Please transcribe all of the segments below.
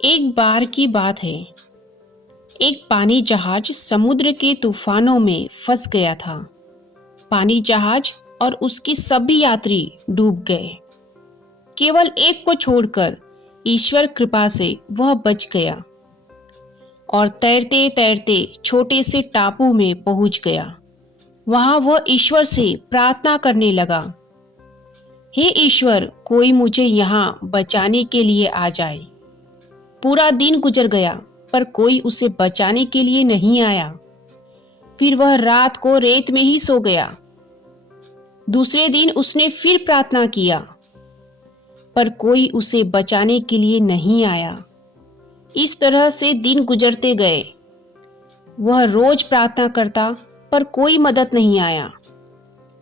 एक बार की बात है। एक पानी जहाज समुद्र के तूफानों में फंस गया था। पानी जहाज और उसके सभी यात्री डूब गए। केवल एक को छोड़कर ईश्वर कृपा से वह बच गया और तैरते तैरते छोटे से टापू में पहुंच गया। वहां वह ईश्वर से प्रार्थना करने लगा, हे ईश्वर, कोई मुझे यहाँ बचाने के लिए आ जाए। पूरा दिन गुजर गया पर कोई उसे बचाने के लिए नहीं आया। फिर वह रात को रेत में ही सो गया। दूसरे दिन उसने फिर प्रार्थना किया पर कोई उसे बचाने के लिए नहीं आया। इस तरह से दिन गुजरते गए। वह रोज प्रार्थना करता पर कोई मदद नहीं आया।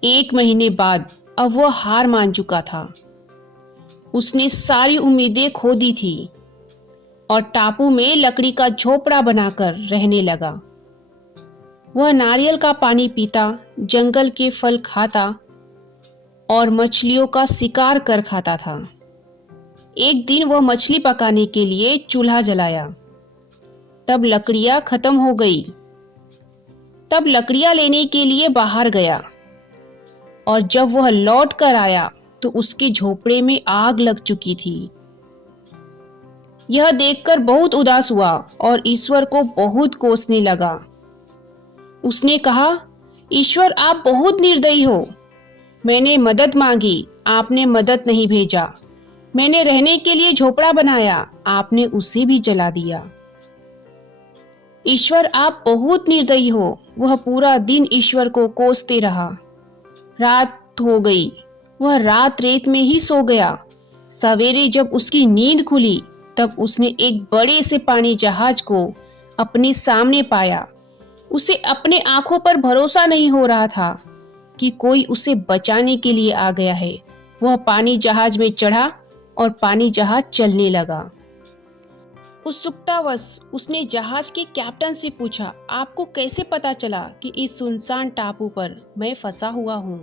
1 महीने बाद अब वह हार मान चुका था। उसने सारी उम्मीदें खो दी थी और टापू में लकड़ी का झोपड़ा बनाकर रहने लगा। वह नारियल का पानी पीता, जंगल के फल खाता और मछलियों का शिकार कर खाता था। एक दिन वह मछली पकाने के लिए चूल्हा जलाया। तब लकड़ियां खत्म हो गई। तब लकड़ियां लेने के लिए बाहर गया और जब वह लौट कर आया तो उसके झोपड़े में आग लग चुकी थी। यह देखकर बहुत उदास हुआ और ईश्वर को बहुत कोसने लगा। उसने कहा, ईश्वर, आप बहुत निर्दयी हो। मैंने मदद मांगी, आपने मदद नहीं भेजा। मैंने रहने के लिए झोपड़ा बनाया, आपने उसे भी जला दिया। ईश्वर, आप बहुत निर्दयी हो। वह पूरा दिन ईश्वर को कोसते रहा। रात हो गई। वह रात रेत में ही सो गया। सवेरे जब उसकी नींद खुली तब उसने एक बड़े से पानी जहाज को अपने सामने पाया। उसे अपने आंखों पर भरोसा नहीं हो रहा था कि कोई उसे बचाने के लिए आ गया है। वह पानी जहाज में चढ़ा और पानी जहाज चलने लगा। उत्सुकतावश उसने जहाज के कैप्टन से पूछा, आपको कैसे पता चला कि इस सुनसान टापू पर मैं फंसा हुआ हूँ?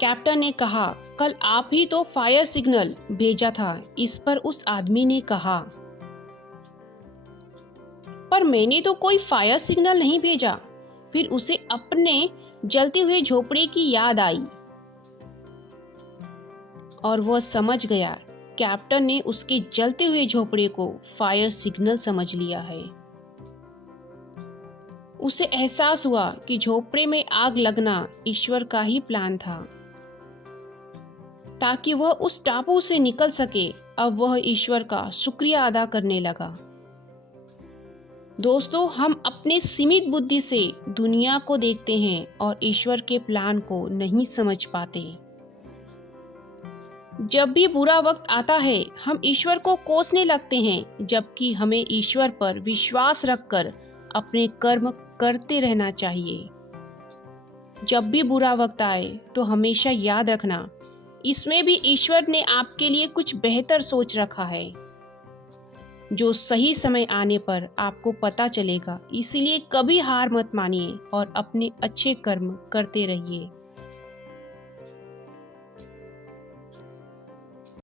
कैप्टन ने कहा, कल आप ही तो फायर सिग्नल भेजा था। इस पर उस आदमी ने कहा, पर मैंने तो कोई फायर सिग्नल नहीं भेजा। फिर उसे अपने जलते हुए झोपड़े की याद आई और वह समझ गया कैप्टन ने उसके जलते हुए झोपड़े को फायर सिग्नल समझ लिया है। उसे एहसास हुआ कि झोपड़े में आग लगना ईश्वर का ही प्लान था ताकि वह उस टापू से निकल सके। अब वह ईश्वर का शुक्रिया अदा करने लगा। दोस्तों, हम अपने सीमित बुद्धि से दुनिया को देखते हैं और ईश्वर के प्लान को नहीं समझ पाते। जब भी बुरा वक्त आता है हम ईश्वर को कोसने लगते हैं, जबकि हमें ईश्वर पर विश्वास रखकर अपने कर्म करते रहना चाहिए। जब भी बुरा वक्त आए तो हमेशा याद रखना, इसमें भी ईश्वर ने आपके लिए कुछ बेहतर सोच रखा है जो सही समय आने पर आपको पता चलेगा। इसीलिए कभी हार मत मानिए और अपने अच्छे कर्म करते रहिए।